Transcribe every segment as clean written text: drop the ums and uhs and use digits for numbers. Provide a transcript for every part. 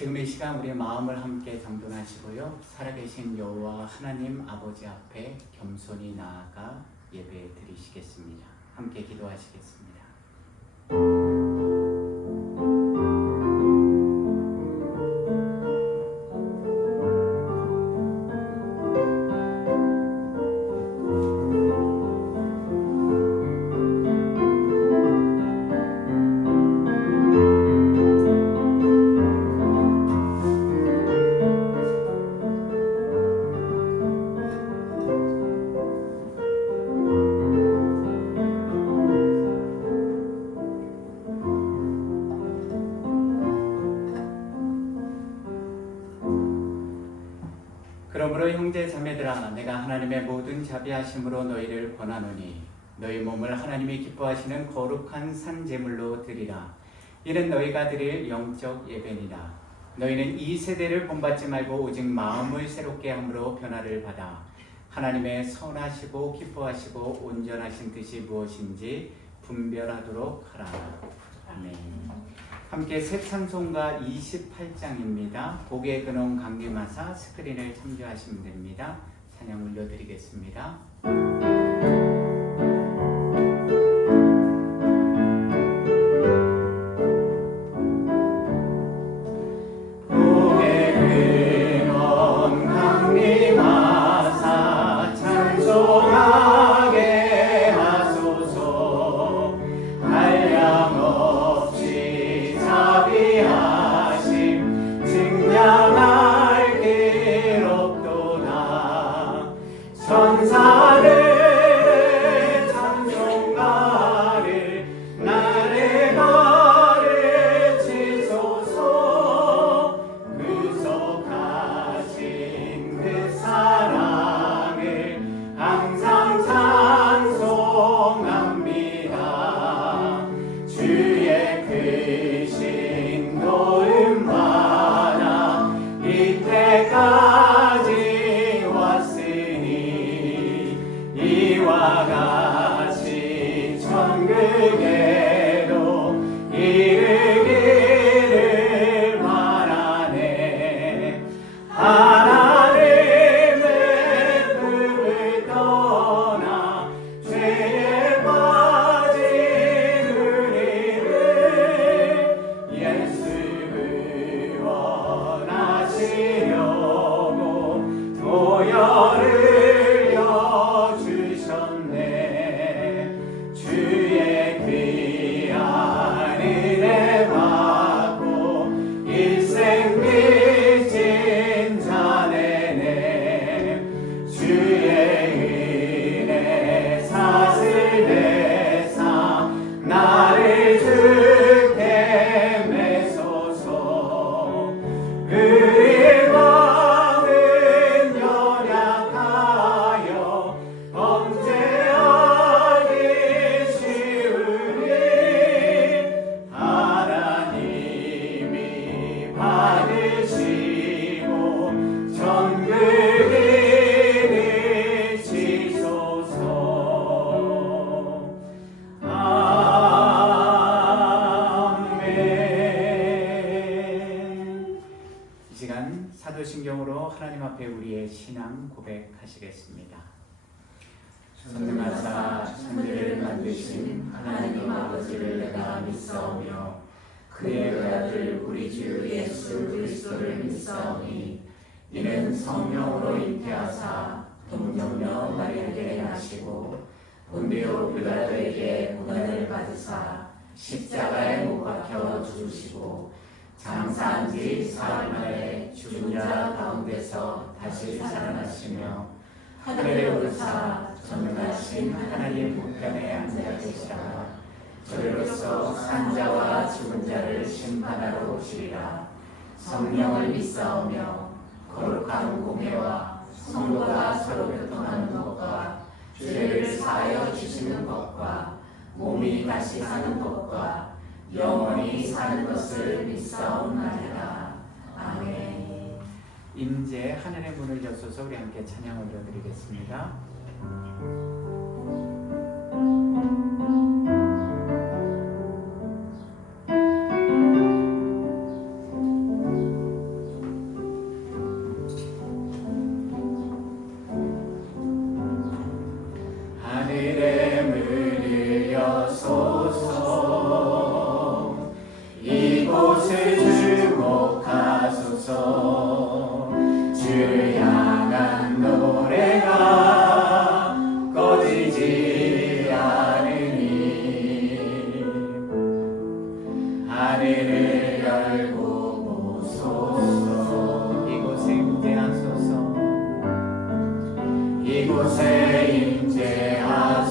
지금 이 시간 우리의 마음을 함께 정돈하시고요. 살아계신 여호와 하나님 아버지 앞에 겸손히 나아가 예배 드리시겠습니다. 함께 기도하시겠습니다. 그러므로 형제 자매들아, 내가 하나님의 모든 자비하심으로 너희를 권하노니 너희 몸을 하나님이 기뻐하시는 거룩한 산 제물로 드리라. 이는 너희가 드릴 영적 예배니라. 너희는 이 세대를 본받지 말고 오직 마음을 새롭게 함으로 변화를 받아 하나님의 선하시고 기뻐하시고 온전하신 뜻이 무엇인지 분별하도록 하라. 아멘. 함께 새 찬송가 28장입니다. 고개 근원 강림하사 스크린을 참조하시면 됩니다. 찬양 올려드리겠습니다. 사도신경으로 하나님 앞에 우리의 신앙 고백하시겠습니다. 전능하사 천지를 만드신 하나님 아버지를 내가 믿사오며 그의 아들 우리 주 예수 그리스도를 믿사오니 이는 성령으로 잉태하사 동정녀 마리아에게 나시고 본디오 빌라도에게 고난을 받으사 십자가에 못 박혀 죽으시고 장사한 지 사흘 만에 죽은 자 가운데서 다시 살아나시며 하늘에 오르사 전능하신 하나님 우편에 앉아 계시다가 저리로서 산 자와 죽은 자를 심판하러 오시리라. 성령을 믿사오며 거룩한 공회와 성도가 서로 교통하는 것과 죄를 사하여 주시는 것과 몸이 다시 사는 것과 영원히 사는 것을 믿사옵나이다. 아멘. 임재 하늘의 문을 여소서 우리 함께 찬양 올려드리겠습니다. 하여주소서. 이곳을 주목하소서. 주를 향한 노래가 꺼지지 않으니 하늘을 열고 보소서. 이곳에 임재하소서. 이곳에 임재하소서.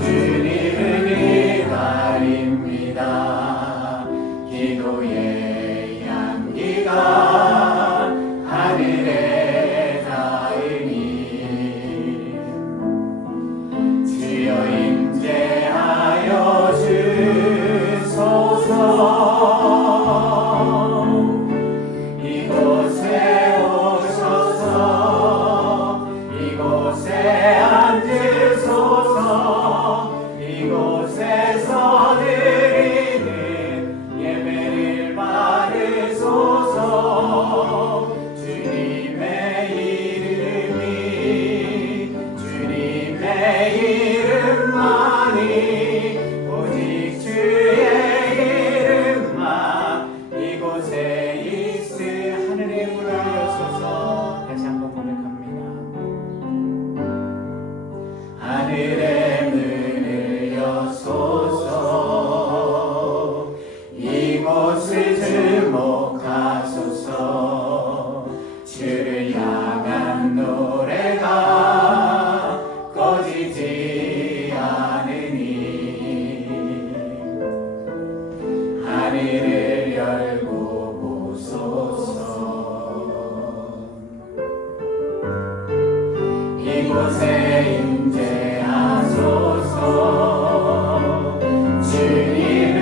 주님을 기다립니다. 기도의 향기가 하늘에 닿으니 주여 임재하여 주소서. 이곳에 오셔서 이곳에 앉으소서. 이곳에서 드리는 예배를 받으소서. 주님의 이름이 주님의 이름만이 오직 주의 이름만 이곳에 있으. 하늘의 문을 여소서. 다시 한번 고백합니다. 하늘의 문을 여소서. 이곳을 주목하소서. 주를 향한 노래가 꺼지지 않으니 하늘을 열고 보소서. 이곳에 임재하소서. 주님을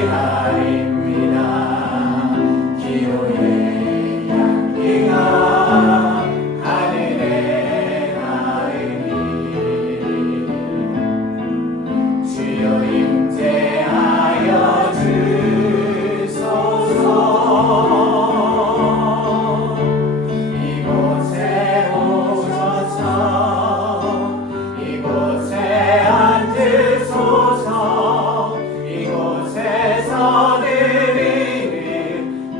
기다립니다. 기도의 향기가 하늘에 닿으니 주여 임재하여 주소서. 이곳에 오셔서 이곳에 앉으소서. 이곳에서 드리는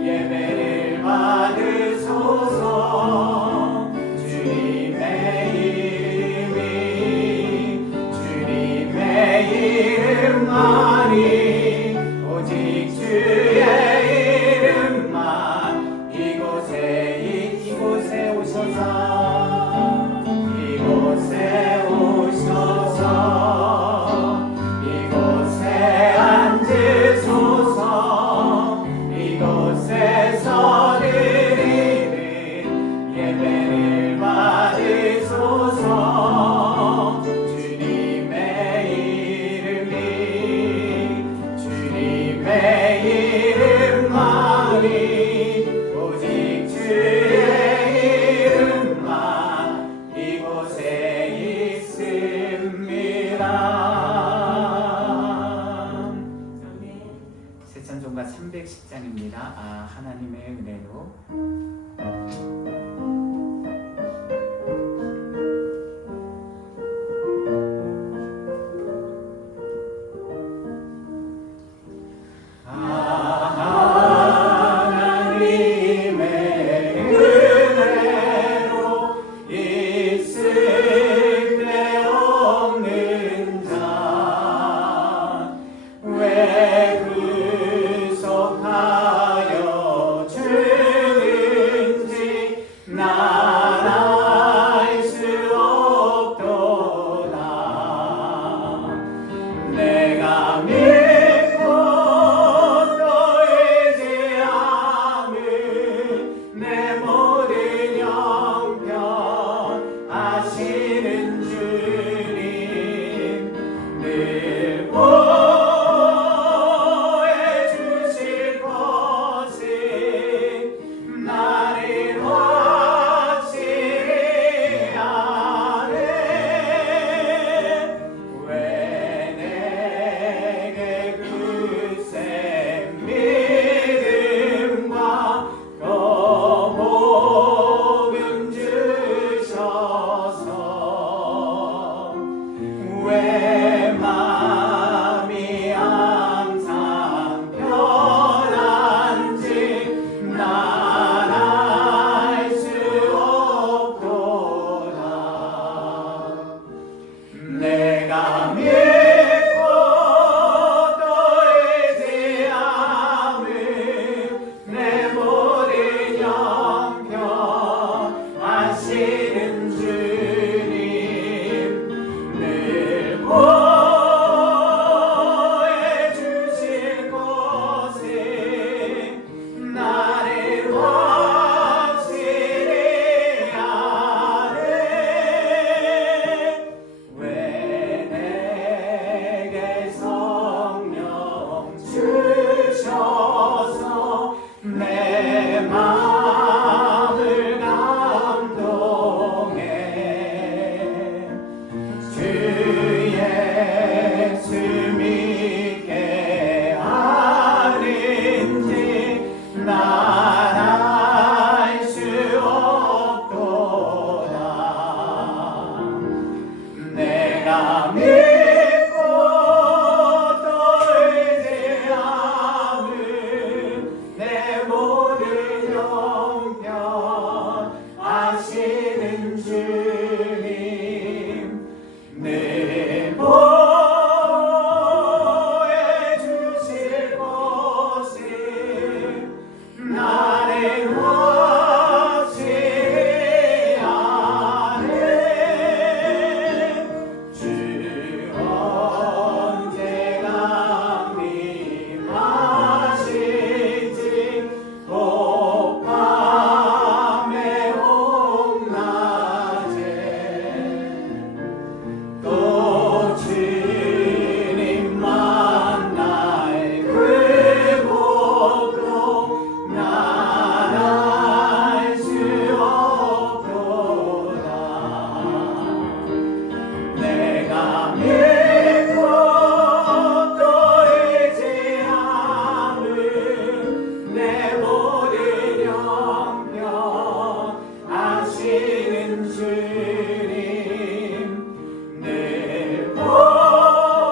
예배를 받으소서. 주님의 이름이 주님의 이름만이 오직 주의 이름만 이곳에 오셔서 이곳에 오셔서 이곳에 앉으소서. 이곳에서 드리는 예배를 받으소서. 주님의 이름이 주님의 이름만이 오직 주의 이름만 이곳에 있습니다. 새 찬송가 310장입니다. 하나님의 은혜로. 하나님의 은혜로 있을 데 없는 자 왜 구속하여 주는 왜 마음이 항상 편한지 난 알 수 없도다. 내가 믿고 또 의지함은 내 모든 형편 아시는 주님 늘 보호해 주실 곳에 나를 확실히 아네. 왜 내게 성령 주셔서 내 마음을 감동해. 주 예수 믿게 하는지 난 알 수 없도다. 내가 믿고 또 의지함은 내 모든 형편 아시는 주님 늘 보호해 주실 곳에 나를 확실히 아네. 주 언제가 임하실지 혹밤에 혹낮에 또 주님 만날 그곳도 난 알 수 없도다. 내가 믿고 또 의지함은 내 모든 형편 아시는 주님 늘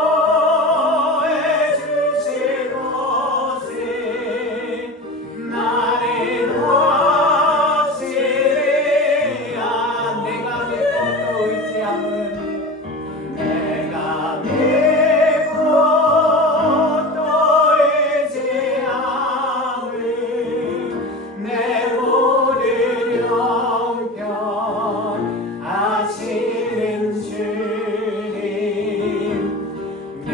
보호해 주실 곳에 나를 확실히 내가 믿고 또 의지함은 내가 믿고 또 의지함은 내 모든 형편 아시는 주님 늘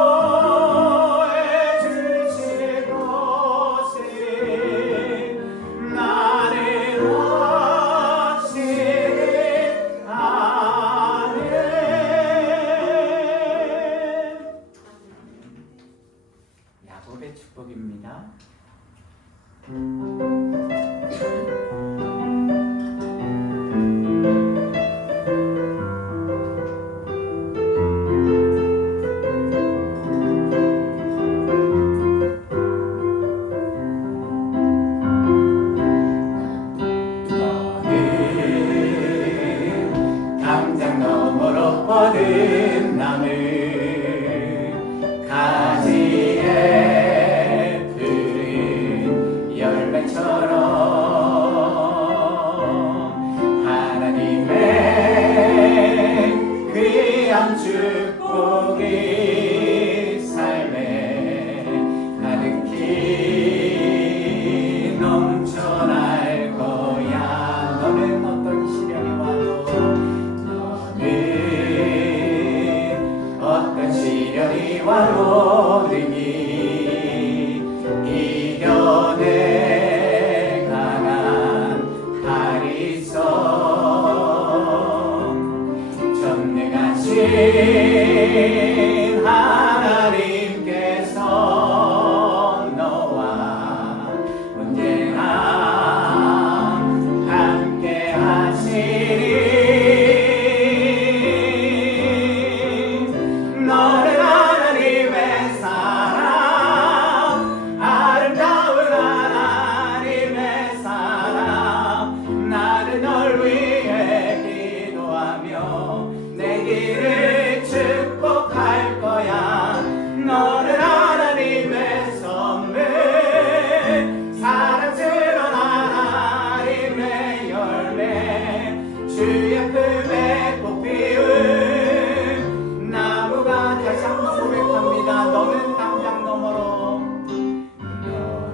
보호해 주실 곳에 나를 확실히 아네. 야곱의 축복입니다. 너는 담장 너머로 뻗은 나무 가지에 푸른 열매처럼 하나님의 귀한 축복이 삶에 가득히 넘쳐날 거야. 너는 어떤 시련이 와도 너는 어떤 시련이 와도 능히 이겨내 강한 팔이 있어. 전능하신 하나님께서 너와 언제나 함께 하시리. 너는 하나님의 사랑, 아름다운 하나님의 사랑. 나는 널 위해 기도하며 주의 품에 꽃 피운 나무가 다시 한번 고백합니다. 너는 담장 너머로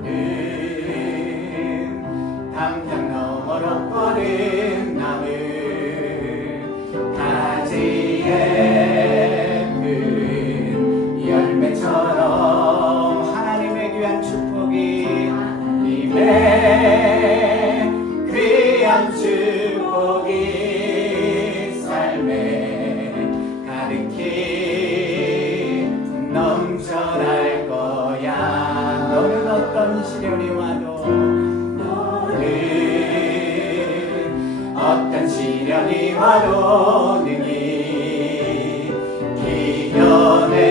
너는 담장 너머로 뻗은 나무 가지에 푸른 열매처럼 하나님의 귀한 축복이 하나님의 귀한 축복이 삶에 가득히 넘쳐날 거야. 너는 어떤 시련이 와도 너는 어떤 시련이 와도 능히 이겨내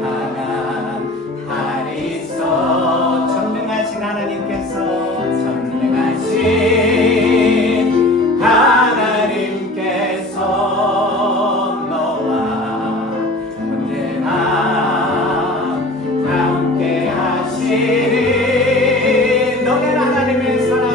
강한 팔이 있어 전능하신 하나님께서 전능하신 하나님께서 너와 언제나 함께 하시리. 너는 하나님의 사람,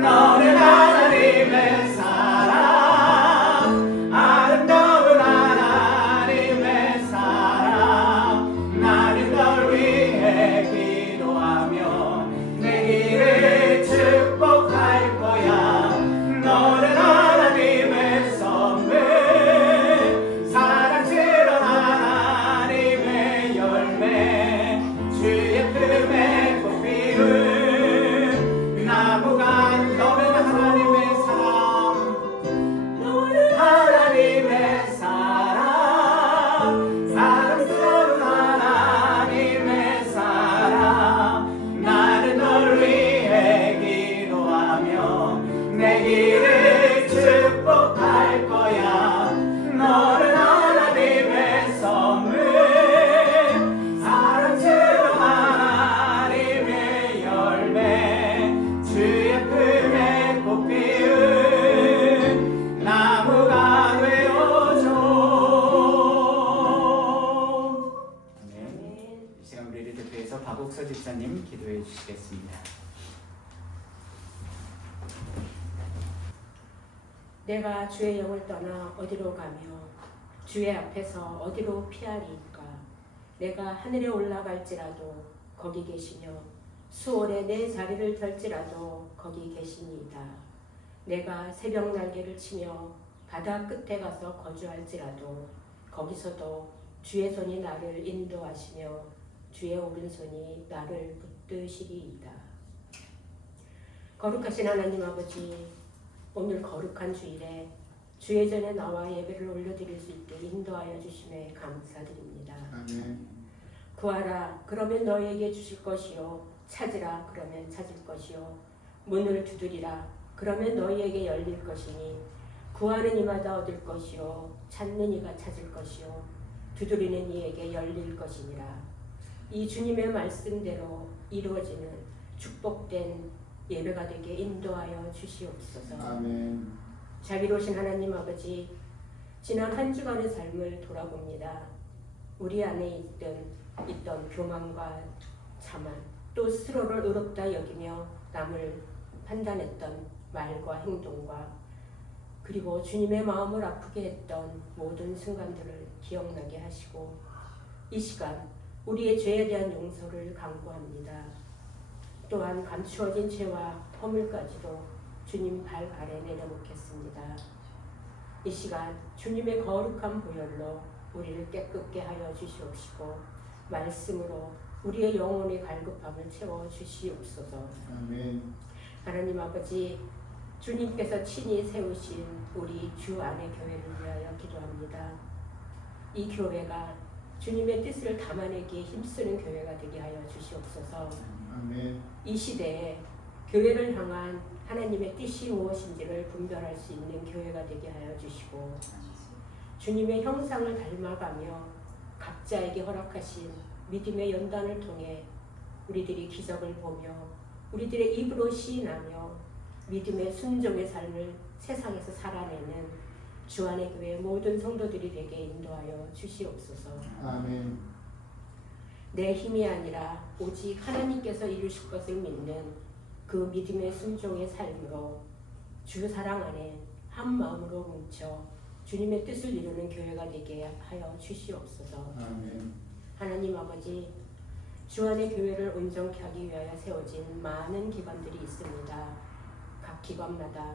너는 하나님의 사랑, 아름다운 하나님의 사랑. 나는 널 위해 기도하며 내 길을 축복할 거야. 너는 하나님의 선물, 사랑스러운 하나님의 열매, 주의 품에 꽃 피운 나무가. 너는 하나님의 사랑, 너는 하나님의 사랑, 사랑스러운 하나님의 사랑. 나는 널 위해 기도하며 내 길을 축복할 거야. 너는 하나님의 선물, 사랑스러운 하나님의 열매, 주의 품에 꽃 피운 나무가 되어줘. 아멘. 이 시간 우리를 대표해서 박옥서 집사님 기도해 주시겠습니다. 내가 주의 영을 떠나 어디로 가며 주의 앞에서 어디로 피하리이까. 내가 하늘에 올라갈지라도 거기 계시며 수월에 내 자리를 펼지라도 거기 계시니이다. 내가 새벽 날개를 치며 바다 끝에 가서 거주할지라도 거기서도 주의 손이 나를 인도하시며 주의 오른손이 나를 붙드시리이다. 거룩하신 하나님 아버지, 오늘 거룩한 주일에 주의 전에 나와 예배를 올려드릴 수 있게 인도하여 주심에 감사드립니다. 아멘. 구하라 그러면 너희에게 주실 것이요, 찾으라 그러면 찾을 것이요, 문을 두드리라 그러면 너희에게 열릴 것이니 구하는 이마다 얻을 것이요, 찾는 이가 찾을 것이요, 두드리는 이에게 열릴 것이니라. 이 주님의 말씀대로 이루어지는 축복된 예배가 되게 인도하여 주시옵소서. 아멘. 자비로우신 하나님 아버지, 지난 한 주간의 삶을 돌아봅니다. 우리 안에 있던 교만과 자만, 또 스스로를 의롭다 여기며 남을 판단했던 말과 행동과, 그리고 주님의 마음을 아프게 했던 모든 순간들을 기억나게 하시고, 이 시간 우리의 죄에 대한 용서를 간구합니다. 또한 감추어진 죄와 허물까지도 주님 발 아래 내려놓겠습니다. 이 시간 주님의 거룩한 보혈로 우리를 깨끗게 하여 주시옵시고, 말씀으로 우리의 영혼의 갈급함을 채워 주시옵소서. 아멘. 하나님 아버지, 주님께서 친히 세우신 우리 주 안의 교회를 위하여 기도합니다. 이 교회가 주님의 뜻을 담아내기에 힘쓰는 교회가 되게 하여 주시옵소서. 아멘. 이 시대에 교회를 향한 하나님의 뜻이 무엇인지를 분별할 수 있는 교회가 되게 하여 주시고, 주님의 형상을 닮아가며 각자에게 허락하신 믿음의 연단을 통해 우리들이 기적을 보며 우리들의 입으로 시인하며 믿음의 순종의 삶을 세상에서 살아내는 주안의 교회 모든 성도들이 되게 인도하여 주시옵소서. 아멘. 내 힘이 아니라 오직 하나님께서 이루실 것을 믿는 그 믿음의 순종의 삶으로 주 사랑 안에 한 마음으로 뭉쳐 주님의 뜻을 이루는 교회가 되게 하여 주시옵소서. 아멘. 하나님 아버지, 주 안의 교회를 온전케 하기 위하여 세워진 많은 기관들이 있습니다. 각 기관마다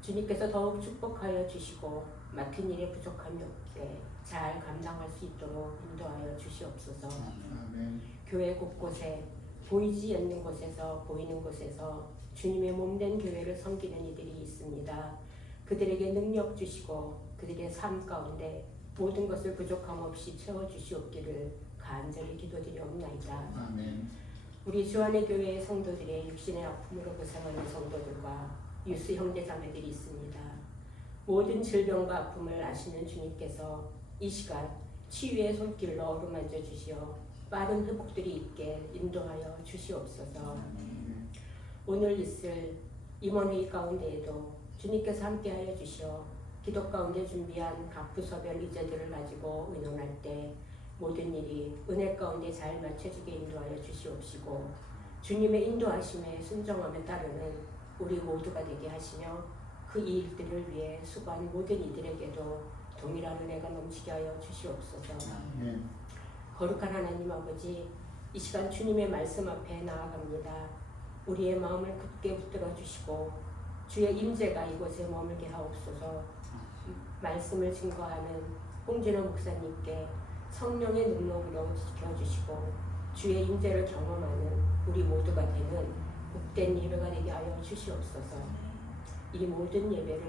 주님께서 더욱 축복하여 주시고 맡은 일에 부족함이 없게 잘 감당할 수 있도록 인도하여 주시옵소서. 아멘. 교회 곳곳에 보이지 않는 곳에서 보이는 곳에서 주님의 몸된 교회를 섬기는 이들이 있습니다. 그들에게 능력 주시고 그들의 삶 가운데 모든 것을 부족함 없이 채워주시옵기를 간절히 기도드리옵나이다. 아멘. 우리 주안의 교회의 성도들의 육신의 아픔으로 고생하는 성도들과 유스 형제 자매들이 있습니다. 모든 질병과 아픔을 아시는 주님께서 이 시간 치유의 손길로 어루만져 주시어 빠른 회복들이 있게 인도하여 주시옵소서. 오늘 있을 임원회의 가운데에도 주님께서 함께하여 주시어 기도 가운데 준비한 각 부서별 의제들을 가지고 의논할 때 모든 일이 은혜 가운데 잘 맞춰지게 인도하여 주시옵시고 주님의 인도하심에 순종함에 따르는 우리 모두가 되게 하시며 그 일들을 위해 수고한 모든 이들에게도 동일한 은혜가 넘치게 하여 주시옵소서. 아멘. 거룩한 하나님 아버지, 이 시간 주님의 말씀 앞에 나아갑니다. 우리의 마음을 굳게 붙들어 주시고 주의 임재가 이곳에 머물게 하옵소서. 말씀을 증거하는 홍진호 목사님께 성령의 능력으로 지켜주시고 주의 임재를 경험하는 우리 모두가 되는 복된 예배가 되게 하여 주시옵소서. 이 모든 예배를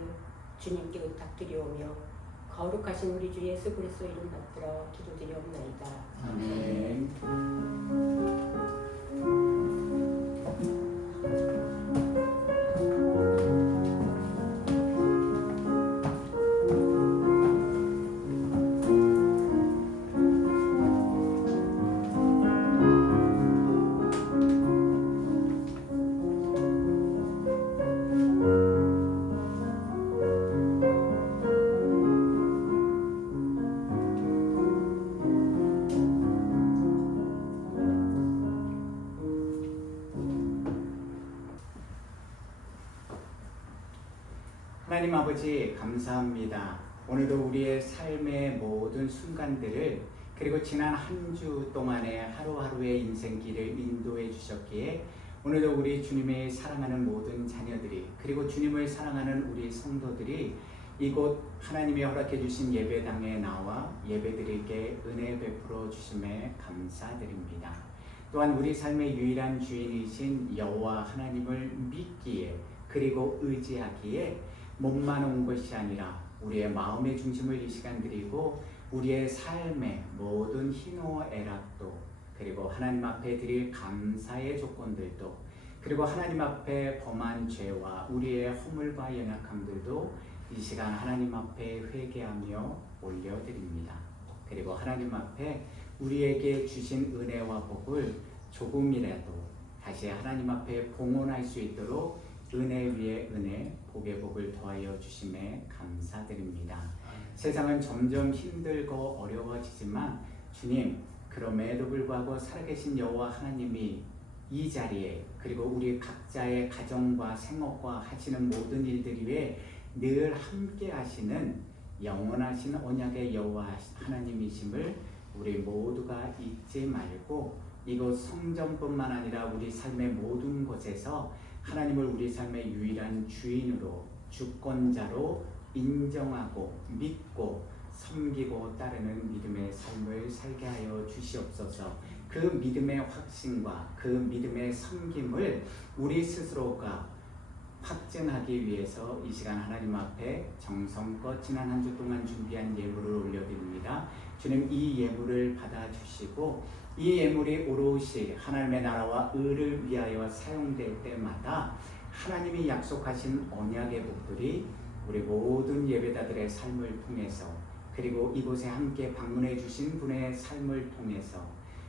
주님께 의탁드리오며 거룩하신 우리 주 예수 그리스도 이름 받들어 기도드리옵나이다. 아멘. 하나님 아버지 감사합니다. 오늘도 우리의 삶의 모든 순간들을 그리고 지난 한 주 동안의 하루하루의 인생길을 인도해 주셨기에 오늘도 우리 주님의 사랑하는 모든 자녀들이 그리고 주님을 사랑하는 우리 성도들이 이곳 하나님이 허락해 주신 예배당에 나와 예배드리게 은혜 베풀어 주심에 감사드립니다. 또한 우리 삶의 유일한 주인이신 여호와 하나님을 믿기에 그리고 의지하기에 몸만 온 것이 아니라 우리의 마음의 중심을 이 시간 드리고 우리의 삶의 모든 희노애락도 그리고 하나님 앞에 드릴 감사의 조건들도 그리고 하나님 앞에 범한 죄와 우리의 허물과 연약함들도 이 시간 하나님 앞에 회개하며 올려드립니다. 그리고 하나님 앞에 우리에게 주신 은혜와 복을 조금이라도 다시 하나님 앞에 봉헌할 수 있도록 은혜 위에 은혜, 복의 복을 더하여 주심에 감사드립니다. 세상은 점점 힘들고 어려워지지만 주님, 그럼에도 불구하고 살아계신 여호와 하나님이 이 자리에 그리고 우리 각자의 가정과 생업과 하시는 모든 일들 위에 늘 함께 하시는 영원하신 언약의 여호와 하나님이심을 우리 모두가 잊지 말고 이곳 성전뿐만 아니라 우리 삶의 모든 곳에서 하나님을 우리 삶의 유일한 주인으로 주권자로 인정하고 믿고 섬기고 따르는 믿음의 삶을 살게 하여 주시옵소서. 그 믿음의 확신과 그 믿음의 섬김을 우리 스스로가 확증하기 위해서 이 시간 하나님 앞에 정성껏 지난 한 주 동안 준비한 예물을 올려드립니다. 주님, 이 예물을 받아주시고 이 예물이 오롯이 하나님의 나라와 의를 위하여 사용될 때마다 하나님이 약속하신 언약의 복들이 우리 모든 예배자들의 삶을 통해서 그리고 이곳에 함께 방문해 주신 분의 삶을 통해서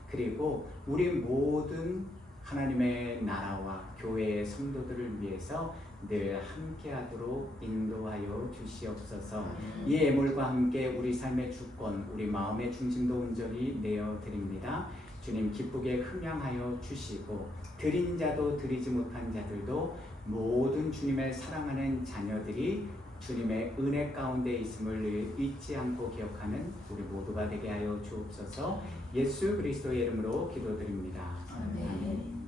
그리고 우리 모든 하나님의 나라와 교회의 성도들을 위해서 늘 함께하도록 인도하여 주시옵소서. 이 예물과 함께 우리 삶의 주권, 우리 마음의 중심도 온전히 내어드립니다. 주님, 기쁘게 흠양하여 주시고 드린 자도 드리지 못한 자들도 모든 주님의 사랑하는 자녀들이 주님의 은혜 가운데 있음을 잊지 않고 기억하는 우리 모두가 되게 하여 주옵소서. 예수 그리스도의 이름으로 기도드립니다. 아멘.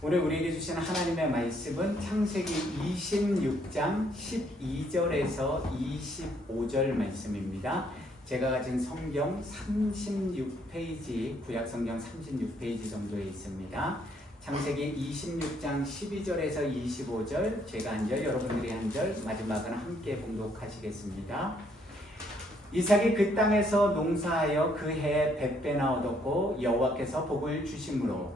오늘 우리에게 주신 하나님의 말씀은 창세기 26장 12절에서 25절 말씀입니다. 제가 가진 성경 36페이지, 구약 성경 36페이지 정도에 있습니다. 창세기 26장 12절에서 25절, 제가 한 절, 여러분들이 한 절, 마지막은 함께 봉독하시겠습니다. 이삭이 그 땅에서 농사하여 그 해에 100배나 얻었고 여호와께서 복을 주심으로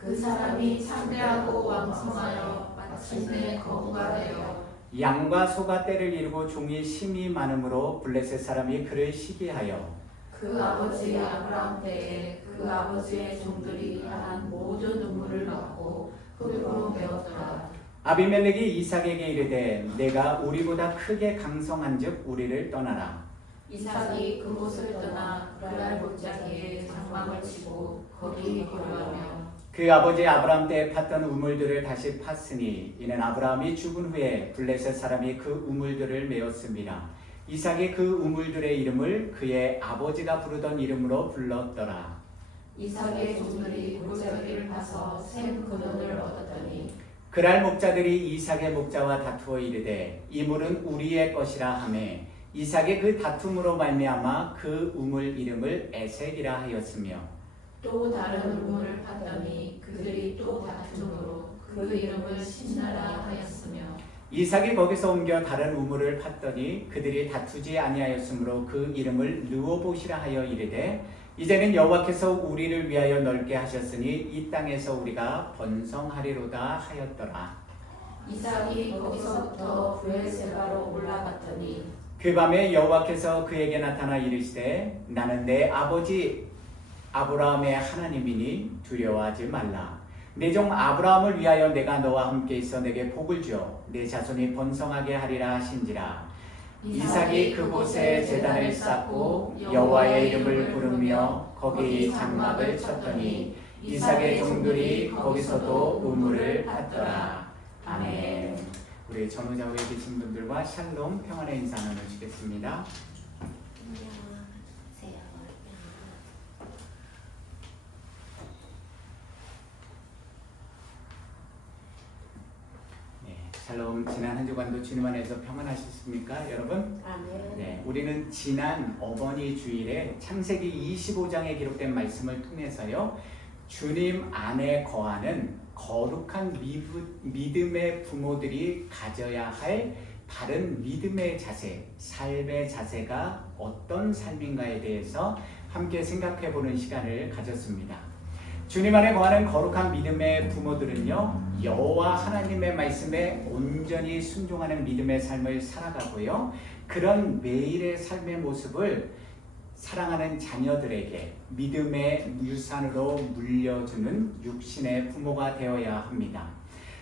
그 사람이 창대하고 왕성하여 마침내 거부가 되어 양과 소가 떼를 이루고 종이 심이 많음으로 블레셋 사람이 그를 시기하여 그 아버지 아브라함 때에 그 아버지의 종들이 한 모든 눈물을 막고 흙으로 메웠더라. 아비멜렉이 이삭에게 이르되 내가 우리보다 크게 강성한즉 우리를 떠나라. 이삭이 그곳을 떠나 그랄 골짜기에 장막을 치고 거기 거류하며 그 아버지 아브라함 때에 팠던 우물들을 다시 팠으니 이는 아브라함이 죽은 후에 블레셋 사람이 그 우물들을 메었습니다. 이삭이 그 우물들의 이름을 그의 아버지가 부르던 이름으로 불렀더라. 이삭의 종들이 골짜기를 파서 샘 근원을 얻었더니 그랄 목자들이 이삭의 목자와 다투어 이르되 이 물은 우리의 것이라 하매 이삭의 그 다툼으로 말미암아 그 우물 이름을 에색이라 하였으며 또 다른 우물을 팠더니 그들이 또 다툼으로 그 이름을 신나라 하였으며 이삭이 거기서 옮겨 다른 우물을 팠더니 그들이 다투지 아니하였으므로 그 이름을 르호봇이라 하여 이르되 이제는 여호와께서 우리를 위하여 넓게 하셨으니 이 땅에서 우리가 번성하리로다 하였더라. 이삭이 거기서부터 브엘세바로 올라갔더니 그 밤에 여호와께서 그에게 나타나 이르시되 나는 내 아버지 아브라함의 하나님이니 두려워하지 말라. 내 종 아브라함을 위하여 내가 너와 함께 있어 내게 복을 주어 내 자손이 번성하게 하리라 하신지라. 이삭이 그곳에 제단을 쌓고 여호와의 이름을 부르며 거기 장막을 쳤더니 이삭의 종들이 거기서도 우물을 팠더라. 아멘. 우리 전후좌우에 계신 분들과 샬롬 평안의 인사 나누시겠습니다. 샬롬. 지난 한 주간도 주님 안에서 평안하셨습니까, 여러분? 아멘. 네, 우리는 지난 어머니 주일에 창세기 25장에 기록된 말씀을 통해서요, 주님 안에 거하는 거룩한 믿음의 부모들이 가져야 할 바른 믿음의 자세, 삶의 자세가 어떤 삶인가에 대해서 함께 생각해보는 시간을 가졌습니다. 주님 안에 거하는 거룩한 믿음의 부모들은요, 여호와 하나님의 말씀에 온전히 순종하는 믿음의 삶을 살아가고요, 그런 매일의 삶의 모습을 사랑하는 자녀들에게 믿음의 유산으로 물려주는 육신의 부모가 되어야 합니다.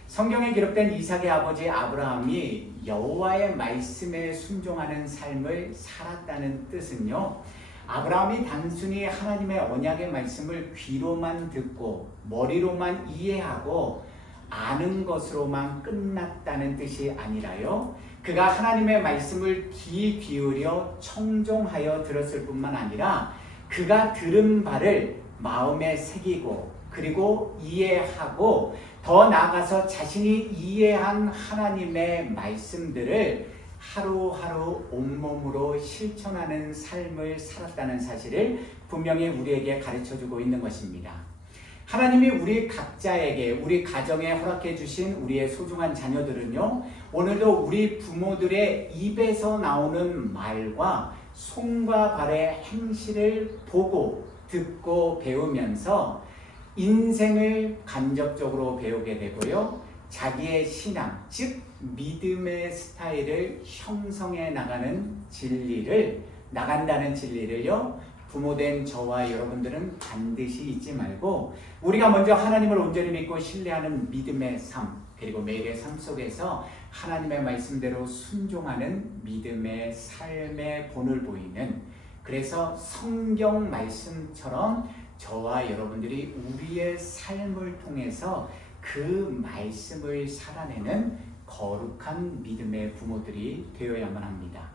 성경에 기록된 이삭의 아버지 아브라함이 여호와의 말씀에 순종하는 삶을 살았다는 뜻은요, 아브라함이 단순히 하나님의 언약의 말씀을 귀로만 듣고 머리로만 이해하고 아는 것으로만 끝났다는 뜻이 아니라요, 그가 하나님의 말씀을 귀 기울여 청종하여 들었을 뿐만 아니라 그가 들은 바를 마음에 새기고 그리고 이해하고 더 나아가서 자신이 이해한 하나님의 말씀들을 하루하루 온몸으로 실천하는 삶을 살았다는 사실을 분명히 우리에게 가르쳐주고 있는 것입니다. 하나님이 우리 각자에게, 우리 가정에 허락해 주신 우리의 소중한 자녀들은요, 오늘도 우리 부모들의 입에서 나오는 말과 손과 발의 행실을 보고 듣고 배우면서 인생을 간접적으로 배우게 되고요, 자기의 신앙, 즉 믿음의 스타일을 형성해 나간다는 진리를요, 부모된 저와 여러분들은 반드시 잊지 말고 우리가 먼저 하나님을 온전히 믿고 신뢰하는 믿음의 삶, 그리고 매일의 삶 속에서 하나님의 말씀대로 순종하는 믿음의 삶의 본을 보이는, 그래서 성경 말씀처럼 저와 여러분들이 우리의 삶을 통해서 그 말씀을 살아내는 거룩한 믿음의 부모들이 되어야만 합니다.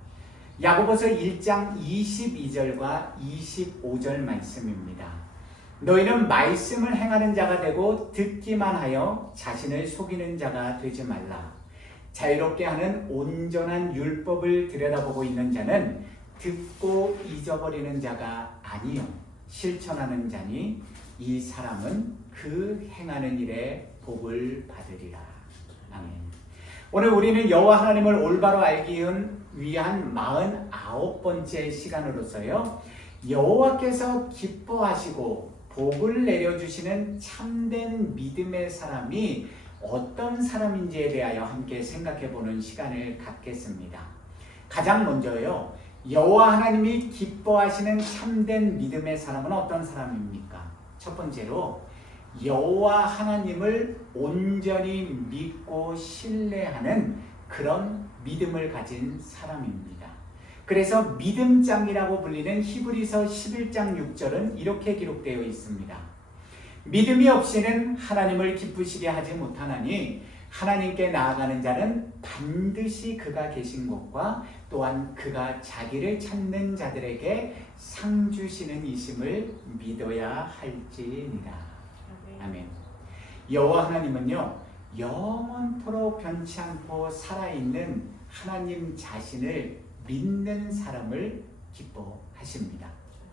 야고보서 1장 22절과 25절 말씀입니다. 너희는 말씀을 행하는 자가 되고 듣기만 하여 자신을 속이는 자가 되지 말라. 자유롭게 하는 온전한 율법을 들여다보고 있는 자는 듣고 잊어버리는 자가 아니요 실천하는 자니 이 사람은 그 행하는 일에 복을 받으리라. 아멘. 오늘 우리는 여호와 하나님을 올바로 알기 위한 49번째 시간으로서요, 여호와께서 기뻐하시고 복을 내려주시는 참된 믿음의 사람이 어떤 사람인지에 대하여 함께 생각해보는 시간을 갖겠습니다. 가장 먼저요, 여호와 하나님이 기뻐하시는 참된 믿음의 사람은 어떤 사람입니까? 첫 번째로 여호와 하나님을 온전히 믿고 신뢰하는 그런 믿음을 가진 사람입니다. 그래서 믿음장이라고 불리는 히브리서 11장 6절은 이렇게 기록되어 있습니다. 믿음이 없이는 하나님을 기쁘시게 하지 못하나니 하나님께 나아가는 자는 반드시 그가 계신 곳과 또한 그가 자기를 찾는 자들에게 상 주시는 이심을 믿어야 할지니라. 아멘. 여호와 하나님은요, 영원토록 변치 않고 살아있는 하나님 자신을 믿는 사람을 기뻐하십니다.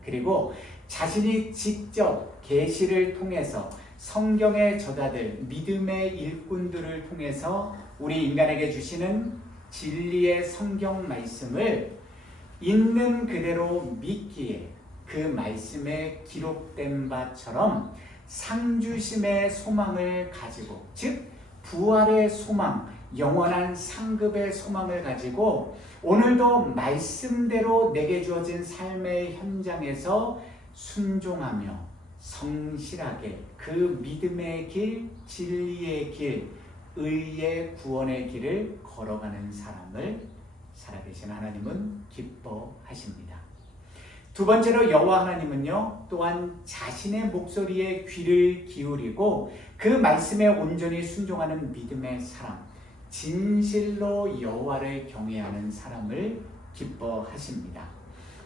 그리고 자신이 직접 계시를 통해서 성경의 저자들, 믿음의 일꾼들을 통해서 우리 인간에게 주시는 진리의 성경 말씀을 있는 그대로 믿기에 그 말씀에 기록된 바처럼 상주심의 소망을 가지고, 즉 부활의 소망, 영원한 상급의 소망을 가지고 오늘도 말씀대로 내게 주어진 삶의 현장에서 순종하며 성실하게 그 믿음의 길, 진리의 길, 의의 구원의 길을 걸어가는 사람을 살아계신 하나님은 기뻐하십니다. 두 번째로 여호와 하나님은요, 또한 자신의 목소리에 귀를 기울이고 그 말씀에 온전히 순종하는 믿음의 사람, 진실로 여호와를 경외하는 사람을 기뻐하십니다.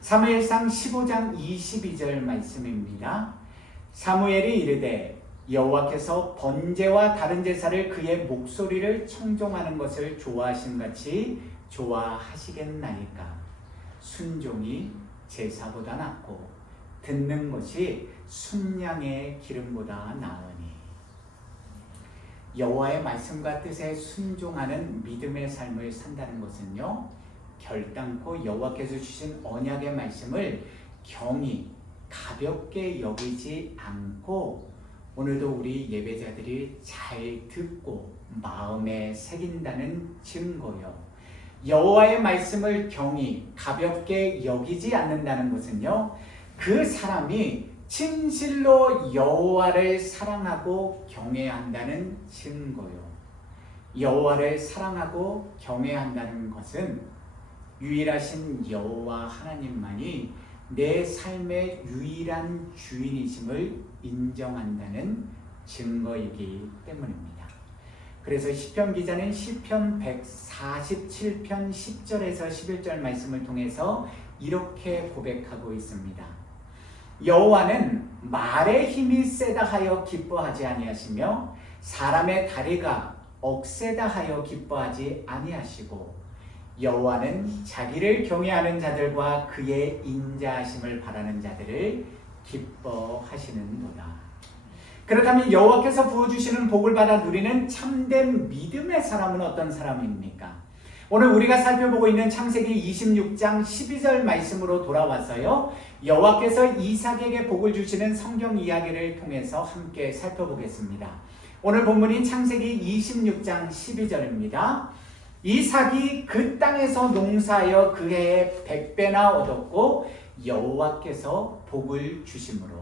사무엘상 15장 22절 말씀입니다. 사무엘이 이르되 여호와께서 번제와 다른 제사를 그의 목소리를 청종하는 것을 좋아하심같이 좋아하시겠나이까. 순종이 제사보다 낫고 듣는 것이 순양의 기름보다 나으니. 여호와의 말씀과 뜻에 순종하는 믿음의 삶을 산다는 것은요, 결단코 여호와께서 주신 언약의 말씀을 경히 가볍게 여기지 않고 오늘도 우리 예배자들이 잘 듣고 마음에 새긴다는 증거요. 여호와의 말씀을 경히 가볍게 여기지 않는다는 것은요, 그 사람이 진실로 여호와를 사랑하고 경외한다는 증거요. 여호와를 사랑하고 경외한다는 것은 유일하신 여호와 하나님만이 내 삶의 유일한 주인이심을 인정한다는 증거이기 때문입니다. 그래서 시편 기자는 시편 147편 10절에서 11절 말씀을 통해서 이렇게 고백하고 있습니다. 여호와는 말의 힘이 세다 하여 기뻐하지 아니하시며 사람의 다리가 억세다 하여 기뻐하지 아니하시고 여호와는 자기를 경외하는 자들과 그의 인자하심을 바라는 자들을 기뻐하시는도다. 그렇다면 여호와께서 부어주시는 복을 받아 누리는 참된 믿음의 사람은 어떤 사람입니까? 오늘 우리가 살펴보고 있는 창세기 26장 12절 말씀으로 돌아와서요, 여호와께서 이삭에게 복을 주시는 성경 이야기를 통해서 함께 살펴보겠습니다. 오늘 본문인 창세기 26장 12절입니다. 이삭이 그 땅에서 농사하여 그 해에 100배나 얻었고 여호와께서 복을 주심으로.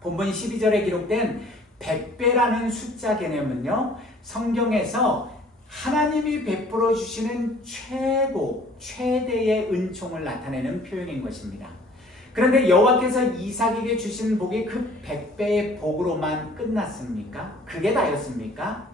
본문 12절에 기록된 100배라는 숫자 개념은요, 성경에서 하나님이 베풀어 주시는 최대의 은총을 나타내는 표현인 것입니다. 그런데 여호와께서 이삭에게 주신 복이 그 100배의 복으로만 끝났습니까? 그게 다였습니까?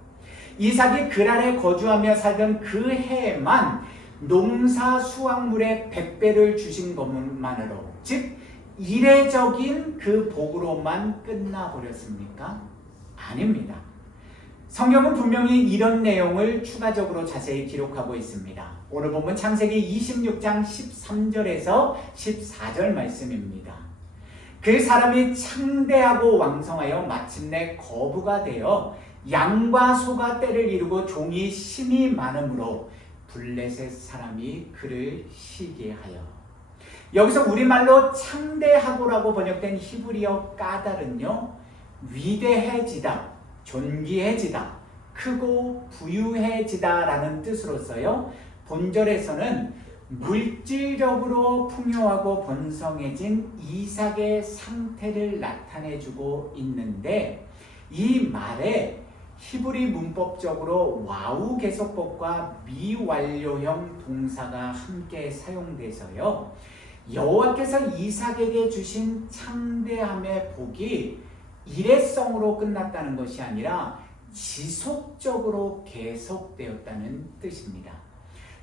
이삭이 그랄에 거주하며 살던 그 해에만 농사 수확물의 100배를 주신 것만으로, 즉 이례적인 그 복으로만 끝나버렸습니까? 아닙니다. 성경은 분명히 이런 내용을 추가적으로 자세히 기록하고 있습니다. 오늘 본문 창세기 26장 13절에서 14절 말씀입니다. 그 사람이 창대하고 왕성하여 마침내 거부가 되어 양과 소가 떼를 이루고 종이 심이 많으므로 블레셋 사람이 그를 시기하여. 여기서 우리말로 창대하고라고 번역된 히브리어 까달은요, 위대해지다, 존귀해지다, 크고 부유해지다 라는 뜻으로서요, 본절에서는 물질적으로 풍요하고 번성해진 이삭의 상태를 나타내주고 있는데, 이 말에 히브리 문법적으로 와우 계속법과 미완료형 동사가 함께 사용돼서요, 여호와께서 이삭에게 주신 창대함의 복이 일회성으로 끝났다는 것이 아니라 지속적으로 계속되었다는 뜻입니다.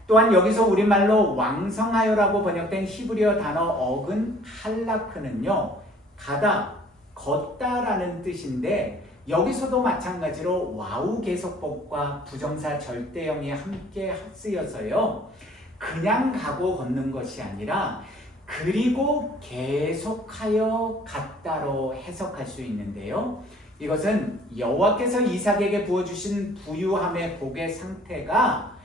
또한 여기서 우리말로 왕성하여라고 번역된 히브리어 단어 어근 할라크는요, 가다, 걷다라는 뜻인데, 여기서도 마찬가지로 와우 계속법과 부정사 절대형이 함께 쓰여서요, 그냥 가고 걷는 것이 아니라 그리고 계속하여 갔다로 해석할 수 있는데요, 이것은 여호와께서 이삭에게 부어주신 부유함의 복의 상태가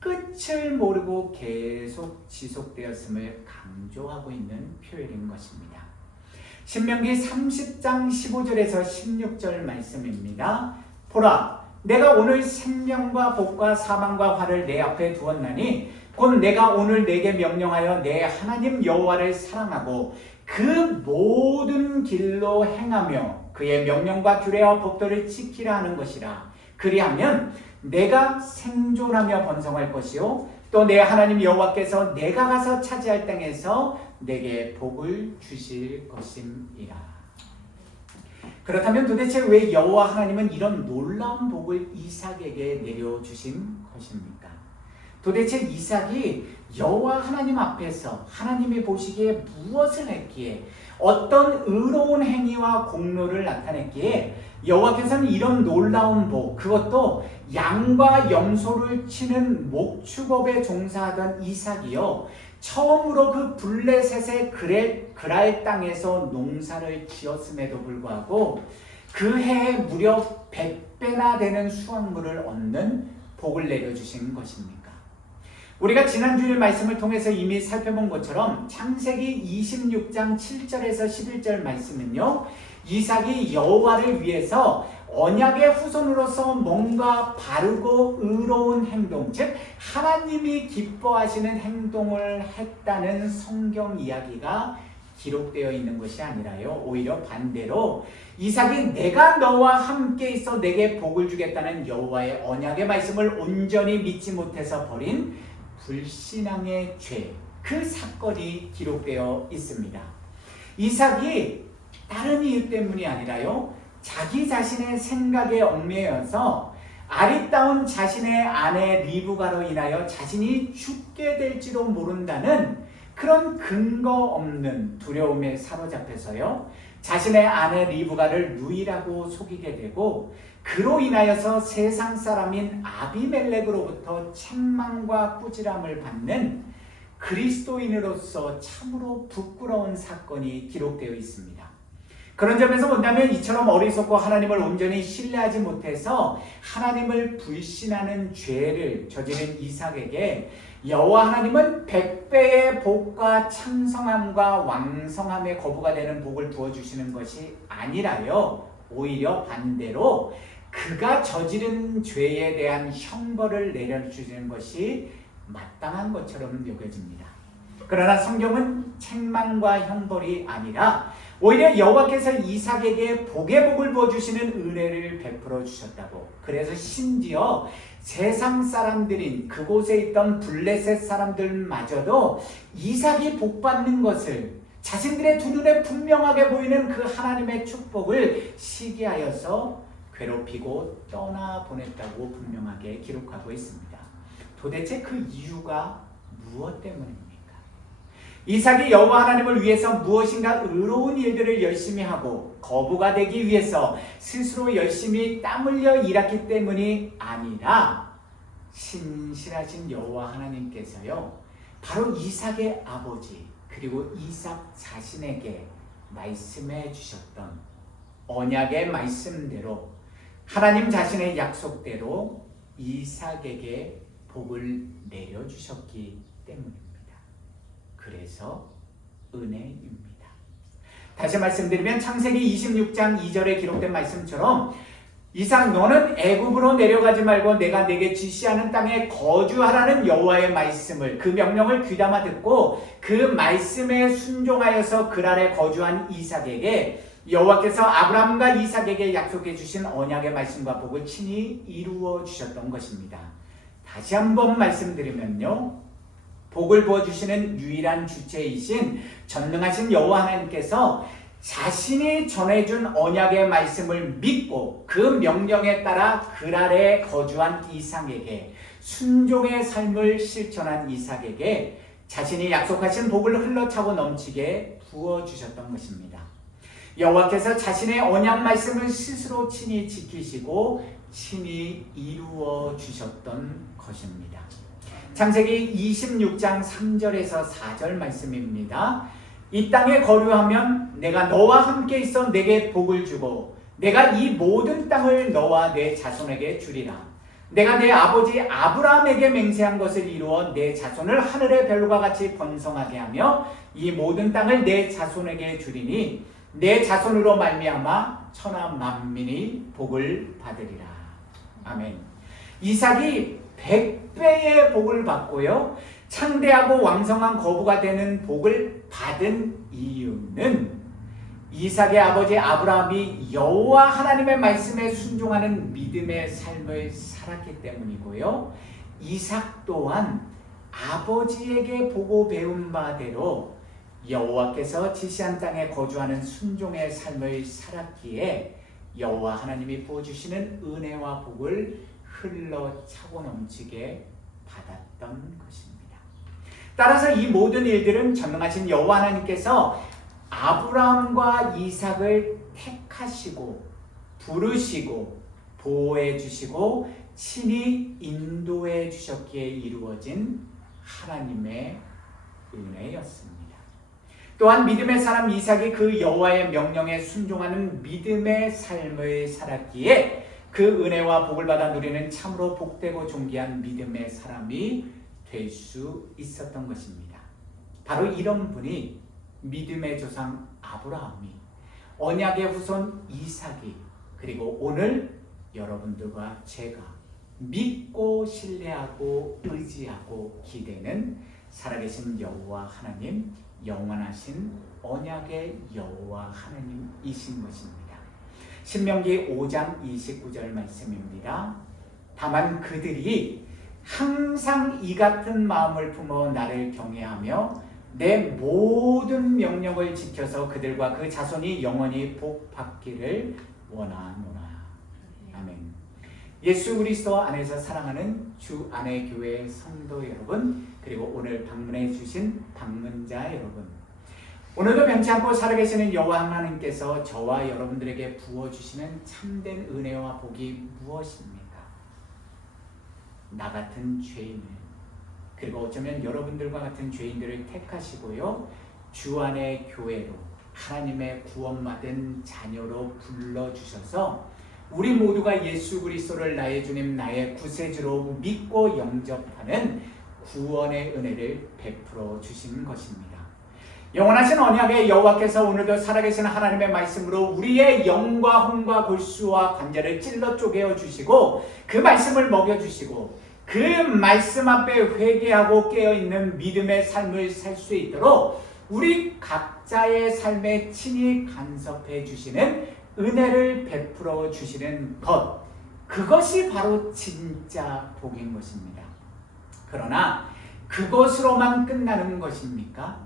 끝을 모르고 계속 지속되었음을 강조하고 있는 표현인 것입니다. 신명기 30장 15절에서 16절 말씀입니다. 보라, 내가 오늘 생명과 복과 사망과 화를 내 앞에 두었나니 곧 내가 오늘 내게 명령하여 내 하나님 여호와를 사랑하고 그 모든 길로 행하며 그의 명령과 규례와 법도를 지키라 하는 것이라. 그리하면 내가 생존하며 번성할 것이요 또 내 하나님 여호와께서 내가 가서 차지할 땅에서 내게 복을 주실 것임이라. 그렇다면 도대체 왜 여호와 하나님은 이런 놀라운 복을 이삭에게 내려주신 것입니까? 도대체 이삭이 여호와 하나님 앞에서 하나님이 보시기에 무엇을 했기에, 어떤 의로운 행위와 공로를 나타냈기에 여호와께서는 이런 놀라운 복, 그것도 양과 염소를 치는 목축업에 종사하던 이삭이요, 처음으로 그 블레셋의 그랄 땅에서 농사를 지었음에도 불구하고 그 해에 무려 100배나 되는 수확물을 얻는 복을 내려주신 것입니까? 우리가 지난주일 말씀을 통해서 이미 살펴본 것처럼 창세기 26장 7절에서 11절 말씀은요, 이삭이 여호와를 위해서 언약의 후손으로서 뭔가 바르고 의로운 행동, 즉 하나님이 기뻐하시는 행동을 했다는 성경 이야기가 기록되어 있는 것이 아니라요, 오히려 반대로 이삭이 내가 너와 함께 있어 내게 복을 주겠다는 여호와의 언약의 말씀을 온전히 믿지 못해서 벌인 불신앙의 죄, 그 사건이 기록되어 있습니다. 이삭이 다른 이유 때문이 아니라요, 자기 자신의 생각에 얽매여서 아리따운 자신의 아내 리브가로 인하여 자신이 죽게 될지도 모른다는 그런 근거 없는 두려움에 사로잡혀서요, 자신의 아내 리브가를 누이라고 속이게 되고, 그로 인하여서 세상 사람인 아비멜렉으로부터 책망과 꾸지람을 받는 그리스도인으로서 참으로 부끄러운 사건이 기록되어 있습니다. 그런 점에서 본다면 이처럼 어리석고 하나님을 온전히 신뢰하지 못해서 하나님을 불신하는 죄를 저지른 이삭에게 여호와 하나님은 100배의 복과 창성함과 왕성함의 거부가 되는 복을 부어주시는 것이 아니라요, 오히려 반대로 그가 저지른 죄에 대한 형벌을 내려주시는 것이 마땅한 것처럼 여겨집니다. 그러나 성경은 책망과 형벌이 아니라 오히려 여호와께서 이삭에게 복의 복을 부어주시는 은혜를 베풀어 주셨다고, 그래서 심지어 세상 사람들인 그곳에 있던 블레셋 사람들마저도 이삭이 복받는 것을, 자신들의 두 눈에 분명하게 보이는 그 하나님의 축복을 시기하여서 괴롭히고 떠나보냈다고 분명하게 기록하고 있습니다. 도대체 그 이유가 무엇 때문입니까? 이삭이 여호와 하나님을 위해서 무엇인가 의로운 일들을 열심히 하고 거부가 되기 위해서 스스로 열심히 땀 흘려 일했기 때문이 아니라 신실하신 여호와 하나님께서요, 바로 이삭의 아버지 그리고 이삭 자신에게 말씀해 주셨던 언약의 말씀대로 하나님 자신의 약속대로 이삭에게 복을 내려주셨기 때문입니다. 그래서 은혜입니다. 다시 말씀드리면 창세기 26장 2절에 기록된 말씀처럼 이삭 너는 애굽으로 내려가지 말고 내가 내게 지시하는 땅에 거주하라는 여호와의 말씀을, 그 명령을 귀담아 듣고 그 말씀에 순종하여서 그 아래 거주한 이삭에게 여호와께서 아브라함과 이삭에게 약속해 주신 언약의 말씀과 복을 친히 이루어 주셨던 것입니다. 다시 한번 말씀드리면요, 복을 부어주시는 유일한 주체이신 전능하신 여호와 하나님께서 자신이 전해준 언약의 말씀을 믿고 그 명령에 따라 그 아래에 거주한 이삭에게, 순종의 삶을 실천한 이삭에게 자신이 약속하신 복을 흘러차고 넘치게 부어주셨던 것입니다. 여호와께서 자신의 언약 말씀을 스스로 친히 지키시고 친히 이루어 주셨던 것입니다. 창세기 26장 3절에서 4절 말씀입니다. 이 땅에 거류하면 내가 너와 함께 있어 내게 복을 주고 내가 이 모든 땅을 너와 내 자손에게 주리라. 내가 내 아버지 아브라함에게 맹세한 것을 이루어 내 자손을 하늘의 별과 같이 번성하게 하며 이 모든 땅을 내 자손에게 주리니 내 자손으로 말미암아 천하 만민이 복을 받으리라. 아멘. 이삭이 100배의 복을 받고요, 창대하고 왕성한 거부가 되는 복을 받은 이유는 이삭의 아버지 아브라함이 여호와 하나님의 말씀에 순종하는 믿음의 삶을 살았기 때문이고요, 이삭 또한 아버지에게 보고 배운 바대로 여호와께서 지시한 땅에 거주하는 순종의 삶을 살았기에 여호와 하나님이 부어주시는 은혜와 복을 흘러차고 넘치게 받았던 것입니다. 따라서 이 모든 일들은 전능하신 여호와 하나님께서 아브라함과 이삭을 택하시고 부르시고 보호해 주시고 친히 인도해 주셨기에 이루어진 하나님의 은혜였습니다. 또한 믿음의 사람 이삭이 그 여호와의 명령에 순종하는 믿음의 삶을 살았기에 그 은혜와 복을 받아 누리는 참으로 복되고 존귀한 믿음의 사람이 될 수 있었던 것입니다. 바로 이런 분이 믿음의 조상 아브라함이, 언약의 후손 이삭이, 그리고 오늘 여러분들과 제가 믿고 신뢰하고 의지하고 기대는 살아계신 여호와 하나님, 영원하신 언약의 여호와 하나님이신 것입니다. 신명기 5장 29절 말씀입니다. 다만 그들이 항상 이 같은 마음을 품어 나를 경외하며 내 모든 명령을 지켜서 그들과 그 자손이 영원히 복받기를 원하노라. 아멘. 예수 그리스도 안에서 사랑하는 주 안의 교회 성도 여러분, 그리고 오늘 방문해 주신 방문자 여러분, 오늘도 변치 않고 살아계시는 여호와 하나님께서 저와 여러분들에게 부어주시는 참된 은혜와 복이 무엇입니까? 나 같은 죄인을, 그리고 어쩌면 여러분들과 같은 죄인들을 택하시고요, 주 안의 교회로 하나님의 구원받은 자녀로 불러주셔서 우리 모두가 예수 그리스도를 나의 주님 나의 구세주로 믿고 영접하는 구원의 은혜를 베풀어 주신 것입니다. 영원하신 언약의 여호와께서 오늘도 살아계신 하나님의 말씀으로 우리의 영과 혼과 골수와 관절을 찔러 쪼개어 주시고 그 말씀을 먹여 주시고 그 말씀 앞에 회개하고 깨어있는 믿음의 삶을 살 수 있도록 우리 각자의 삶에 친히 간섭해 주시는 은혜를 베풀어 주시는 것, 그것이 바로 진짜 복인 것입니다. 그러나 그것으로만 끝나는 것입니까?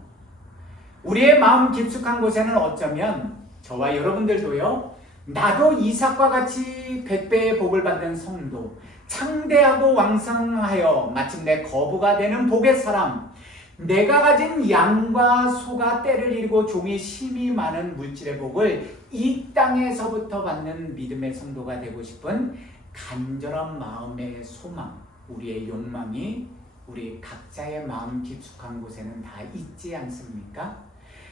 우리의 마음 깊숙한 곳에는 어쩌면 저와 여러분들도요, 나도 이삭과 같이 100배의 복을 받는 성도, 창대하고 왕성하여 마침내 거부가 되는 복의 사람, 내가 가진 양과 소가 때를 이루고 종이 심이 많은 물질의 복을 이 땅에서부터 받는 믿음의 성도가 되고 싶은 간절한 마음의 소망, 우리의 욕망이 우리 각자의 마음 깊숙한 곳에는 다 있지 않습니까?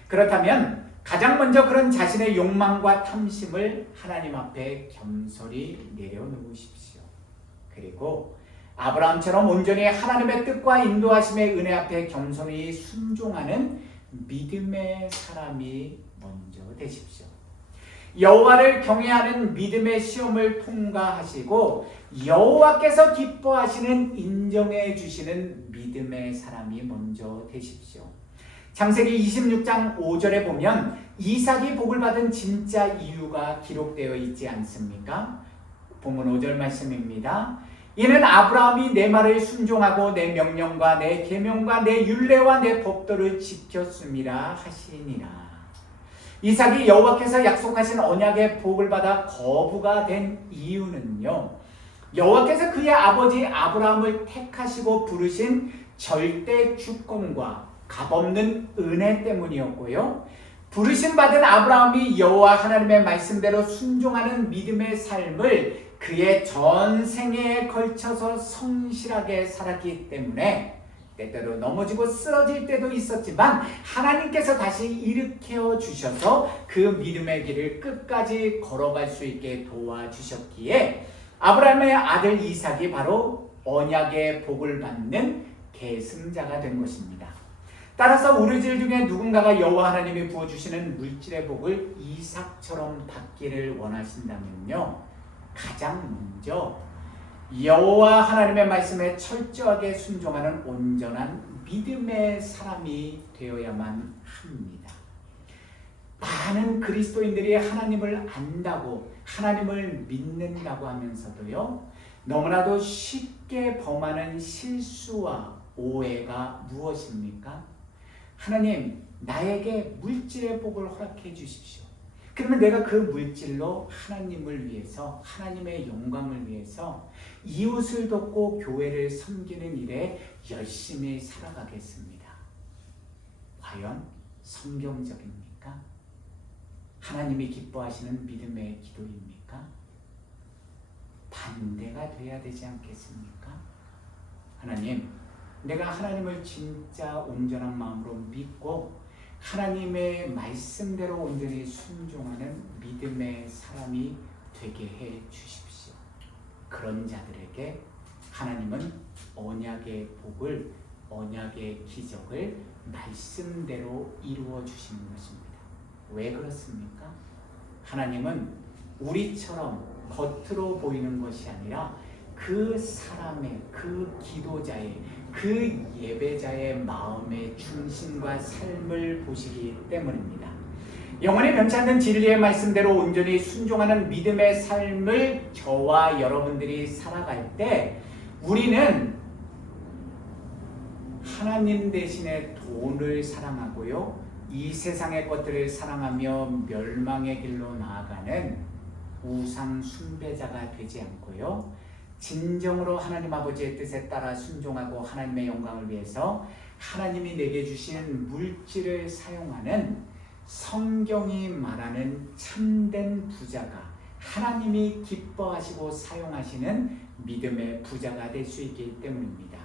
그렇다면 가장 먼저 그런 자신의 욕망과 탐심을 하나님 앞에 겸손히 내려놓으십시오. 그리고 아브라함처럼 온전히 하나님의 뜻과 인도하심의 은혜 앞에 겸손히 순종하는 믿음의 사람이 먼저 되십시오. 여호와를 경외하는 믿음의 시험을 통과하시고 여호와께서 기뻐하시는 인정해 주시는 믿음의 사람이 먼저 되십시오. 창세기 26장 5절에 보면 이삭이 복을 받은 진짜 이유가 기록되어 있지 않습니까? 본문 5절 말씀입니다. 이는 아브라함이 내 말을 순종하고 내 명령과 내 계명과 내 율례와 내 법도를 지켰음이라 하시니라. 이삭이 여호와께서 약속하신 언약의 복을 받아 거부가 된 이유는요, 여호와께서 그의 아버지 아브라함을 택하시고 부르신 절대 주권과 값없는 은혜 때문이었고요, 부르심 받은 아브라함이 여호와 하나님의 말씀대로 순종하는 믿음의 삶을 그의 전생에 걸쳐서 성실하게 살았기 때문에 때때로 넘어지고 쓰러질 때도 있었지만 하나님께서 다시 일으켜 주셔서 그 믿음의 길을 끝까지 걸어갈 수 있게 도와주셨기에 아브라함의 아들 이삭이 바로 언약의 복을 받는 계승자가 된 것입니다. 따라서 우리들 중에 누군가가 여호와 하나님이 부어주시는 물질의 복을 이삭처럼 받기를 원하신다면요, 가장 먼저 여호와 하나님의 말씀에 철저하게 순종하는 온전한 믿음의 사람이 되어야만 합니다. 많은 그리스도인들이 하나님을 안다고, 하나님을 믿는다고 하면서도요, 너무나도 쉽게 범하는 실수와 오해가 무엇입니까? 하나님, 나에게 물질의 복을 허락해 주십시오. 그러면 내가 그 물질로 하나님을 위해서, 하나님의 영광을 위해서 이웃을 돕고 교회를 섬기는 일에 열심히 살아가겠습니다. 과연 성경적입니까? 하나님이 기뻐하시는 믿음의 기도입니까? 반대가 돼야 되지 않겠습니까? 하나님, 내가 하나님을 진짜 온전한 마음으로 믿고 하나님의 말씀대로 온전히 순종하는 믿음의 사람이 되게 해 주십시오. 그런 자들에게 하나님은 언약의 복을, 언약의 기적을 말씀대로 이루어 주시는 것입니다. 왜 그렇습니까? 하나님은 우리처럼 겉으로 보이는 것이 아니라 그 사람의, 그 기도자의, 그 예배자의 마음의 중심과 삶을 보시기 때문입니다. 영원히 변치 않는 진리의 말씀대로 온전히 순종하는 믿음의 삶을 저와 여러분들이 살아갈 때 우리는 하나님 대신에 돈을 사랑하고요, 이 세상의 것들을 사랑하며 멸망의 길로 나아가는 우상 숭배자가 되지 않고요, 진정으로 하나님 아버지의 뜻에 따라 순종하고 하나님의 영광을 위해서 하나님이 내게 주신 물질을 사용하는 성경이 말하는 참된 부자가, 하나님이 기뻐하시고 사용하시는 믿음의 부자가 될 수 있기 때문입니다.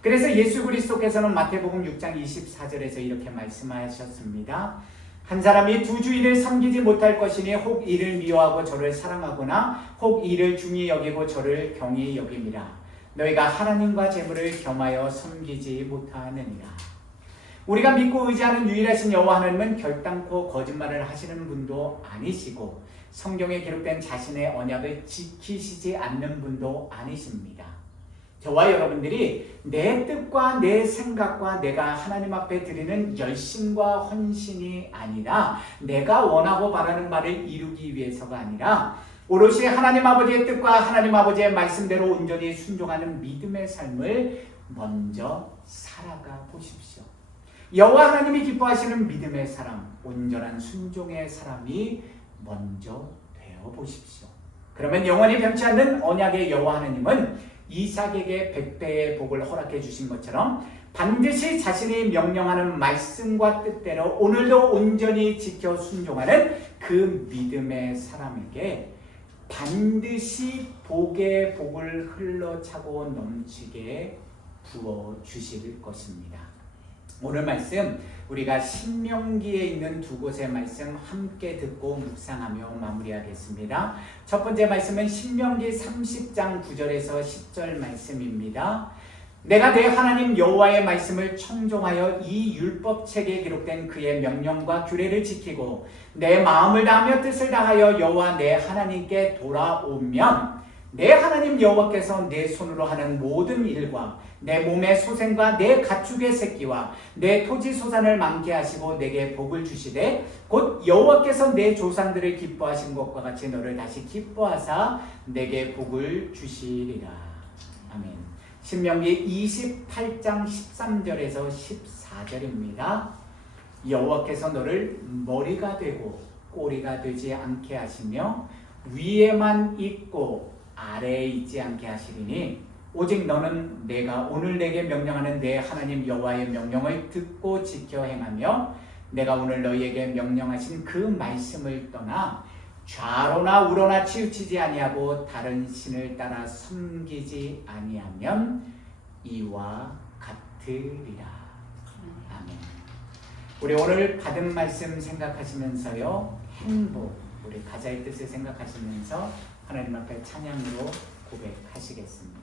그래서 예수 그리스도께서는 마태복음 6장 24절에서 이렇게 말씀하셨습니다. 한 사람이 두 주인을 섬기지 못할 것이니 혹 이를 미워하고 저를 사랑하거나 혹 이를 중히 여기고 저를 경히 여김이라. 너희가 하나님과 재물을 겸하여 섬기지 못하느니라. 우리가 믿고 의지하는 유일하신 여호와 하나님은 결단코 거짓말을 하시는 분도 아니시고 성경에 기록된 자신의 언약을 지키시지 않는 분도 아니십니다. 저와 여러분들이 내 뜻과 내 생각과 내가 하나님 앞에 드리는 열심과 헌신이 아니라 내가 원하고 바라는 말을 이루기 위해서가 아니라 오롯이 하나님 아버지의 뜻과 하나님 아버지의 말씀대로 온전히 순종하는 믿음의 삶을 먼저 살아가 보십시오. 여호와 하나님이 기뻐하시는 믿음의 사람, 온전한 순종의 사람이 먼저 되어 보십시오. 그러면 영원히 변치 않는 언약의 여호와 하나님은 이삭에게 100배의 복을 허락해 주신 것처럼 반드시 자신이 명령하는 말씀과 뜻대로 오늘도 온전히 지켜 순종하는 그 믿음의 사람에게 반드시 복의 복을 흘러차고 넘치게 부어 주실 것입니다. 오늘 말씀 우리가 신명기에 있는 두 곳의 말씀 함께 듣고 묵상하며 마무리하겠습니다. 첫 번째 말씀은 신명기 30장 9절에서 10절 말씀입니다. 내가 내 하나님 여호와의 말씀을 청종하여 이 율법책에 기록된 그의 명령과 규례를 지키고 내 마음을 다하며 뜻을 다하여 여호와 내 하나님께 돌아오면 내 하나님 여호와께서 내 손으로 하는 모든 일과 내 몸의 소생과 내 가축의 새끼와 내 토지 소산을 많게 하시고 내게 복을 주시되 곧 여호와께서 내 조상들을 기뻐하신 것과 같이 너를 다시 기뻐하사 내게 복을 주시리라. 아멘. 신명기 28장 13절에서 14절입니다. 여호와께서 너를 머리가 되고 꼬리가 되지 않게 하시며 위에만 있고 아래에 있지 않게 하시리니 오직 너는 내가 오늘 내게 명령하는 내 하나님 여호와의 명령을 듣고 지켜 행하며 내가 오늘 너희에게 명령하신 그 말씀을 떠나 좌로나 우로나 치우치지 아니하고 다른 신을 따라 섬기지 아니하면 이와 같으리라. 아멘. 우리 오늘 받은 말씀 생각하시면서요, 행복, 우리 가자의 뜻을 생각하시면서 하나님 앞에 찬양으로 고백하시겠습니다.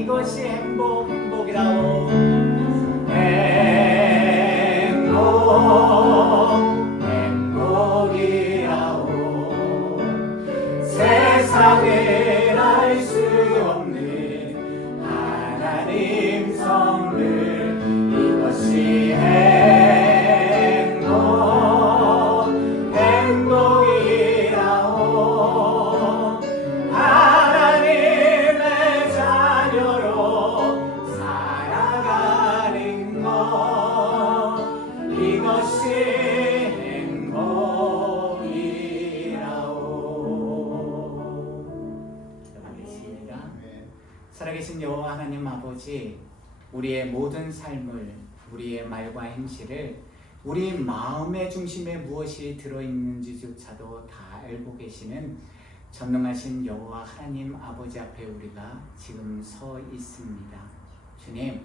이것이 행복이라오. 행복이라오. 세상에 알 수 없는 하나님 선물, 이것이 행복이라오. 하나님의 자녀로 살아가는 것, 이것이 행복이라오. 기도하겠습니다. 살아계신 여호와 하나님 아버지, 우리의 모든 삶을, 우리의 말과 행실을, 우리 마음의 중심에 무엇이 들어있는지조차도 다 알고 계시는 전능하신 여호와 하나님 아버지 앞에 우리가 지금 서 있습니다. 주님,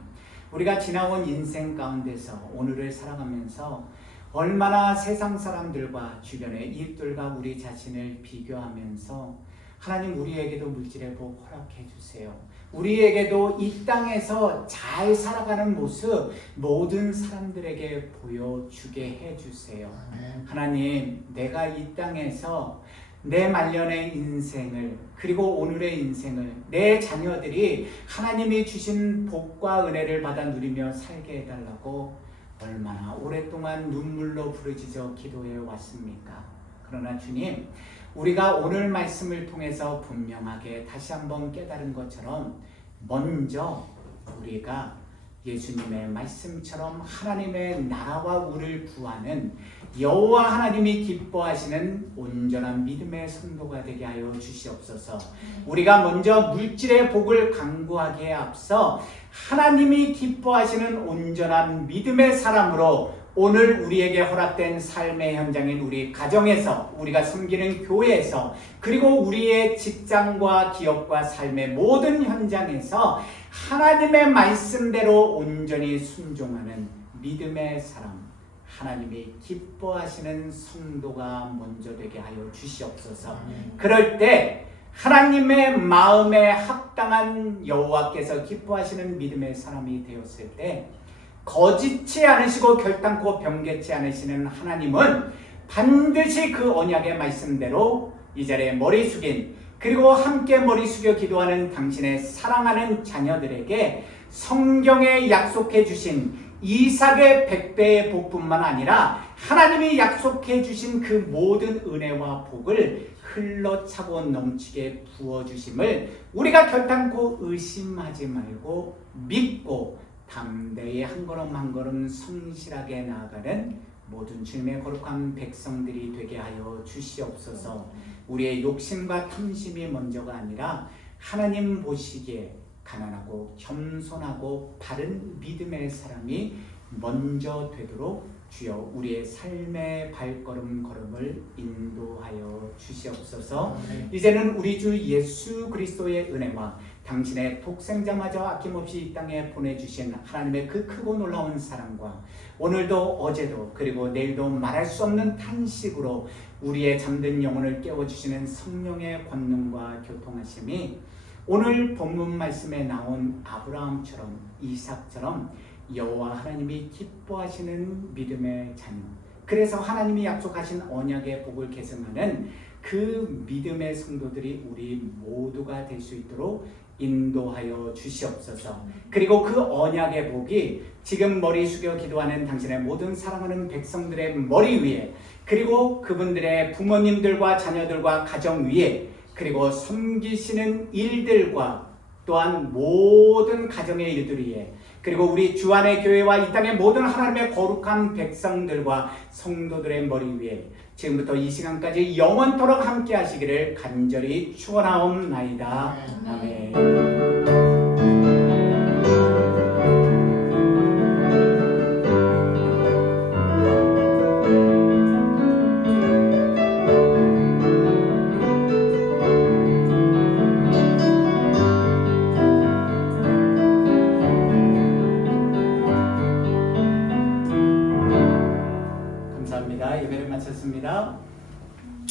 우리가 지나온 인생 가운데서 오늘을 살아가면서 얼마나 세상 사람들과 주변의 이웃들과 우리 자신을 비교하면서 하나님, 우리에게도 물질의 복 허락해 주세요. 우리에게도 이 땅에서 잘 살아가는 모습 모든 사람들에게 보여주게 해주세요. 하나님, 내가 이 땅에서 내 말년의 인생을, 그리고 오늘의 인생을, 내 자녀들이 하나님이 주신 복과 은혜를 받아 누리며 살게 해달라고 얼마나 오랫동안 눈물로 부르짖어 기도해 왔습니까? 그러나 주님, 우리가 오늘 말씀을 통해서 분명하게 다시 한번 깨달은 것처럼 먼저 우리가 예수님의 말씀처럼 하나님의 나라와 우를 구하는 여호와 하나님이 기뻐하시는 온전한 믿음의 성도가 되게 하여 주시옵소서. 우리가 먼저 물질의 복을 강구하기에 앞서 하나님이 기뻐하시는 온전한 믿음의 사람으로 오늘 우리에게 허락된 삶의 현장인 우리 가정에서, 우리가 섬기는 교회에서, 그리고 우리의 직장과 기업과 삶의 모든 현장에서 하나님의 말씀대로 온전히 순종하는 믿음의 사람, 하나님이 기뻐하시는 성도가 먼저 되게 하여 주시옵소서. 그럴 때 하나님의 마음에 합당한 여호와께서 기뻐하시는 믿음의 사람이 되었을 때 거짓지 않으시고 결단코 변개치 않으시는 하나님은 반드시 그 언약의 말씀대로 이 자리에 머리 숙인, 그리고 함께 머리 숙여 기도하는 당신의 사랑하는 자녀들에게 성경에 약속해 주신 이삭의 100배의 복뿐만 아니라 하나님이 약속해 주신 그 모든 은혜와 복을 흘러차고 넘치게 부어주심을 우리가 결단코 의심하지 말고 믿고 담대히 한 걸음 한 걸음 성실하게 나아가는 모든 주님의 거룩한 백성들이 되게 하여 주시옵소서. 우리의 욕심과 탐심이 먼저가 아니라 하나님 보시기에 가난하고 겸손하고 바른 믿음의 사람이 먼저 되도록 주여 우리의 삶의 발걸음걸음을 인도하여 주시옵소서. 이제는 우리 주 예수 그리스도의 은혜와 당신의 독생자마저 아낌없이 이 땅에 보내주신 하나님의 그 크고 놀라운 사랑과 오늘도 어제도 그리고 내일도 말할 수 없는 탄식으로 우리의 잠든 영혼을 깨워주시는 성령의 권능과 교통하심이 오늘 본문 말씀에 나온 아브라함처럼 이삭처럼 여호와 하나님이 기뻐하시는 믿음의 자녀, 그래서 하나님이 약속하신 언약의 복을 계승하는 그 믿음의 성도들이 우리 모두가 될 수 있도록 인도하여 주시옵소서. 그리고 그 언약의 복이 지금 머리 숙여 기도하는 당신의 모든 사랑하는 백성들의 머리 위에, 그리고 그분들의 부모님들과 자녀들과 가정 위에, 그리고 섬기시는 일들과 또한 모든 가정의 일들 위에, 그리고 우리 주안의 교회와 이 땅의 모든 하나님의 거룩한 백성들과 성도들의 머리 위에 지금부터 이 시간까지 영원토록 함께 하시기를 간절히 축원하옵나이다. 아멘. 감사합니다. 예배를 마쳤습니다.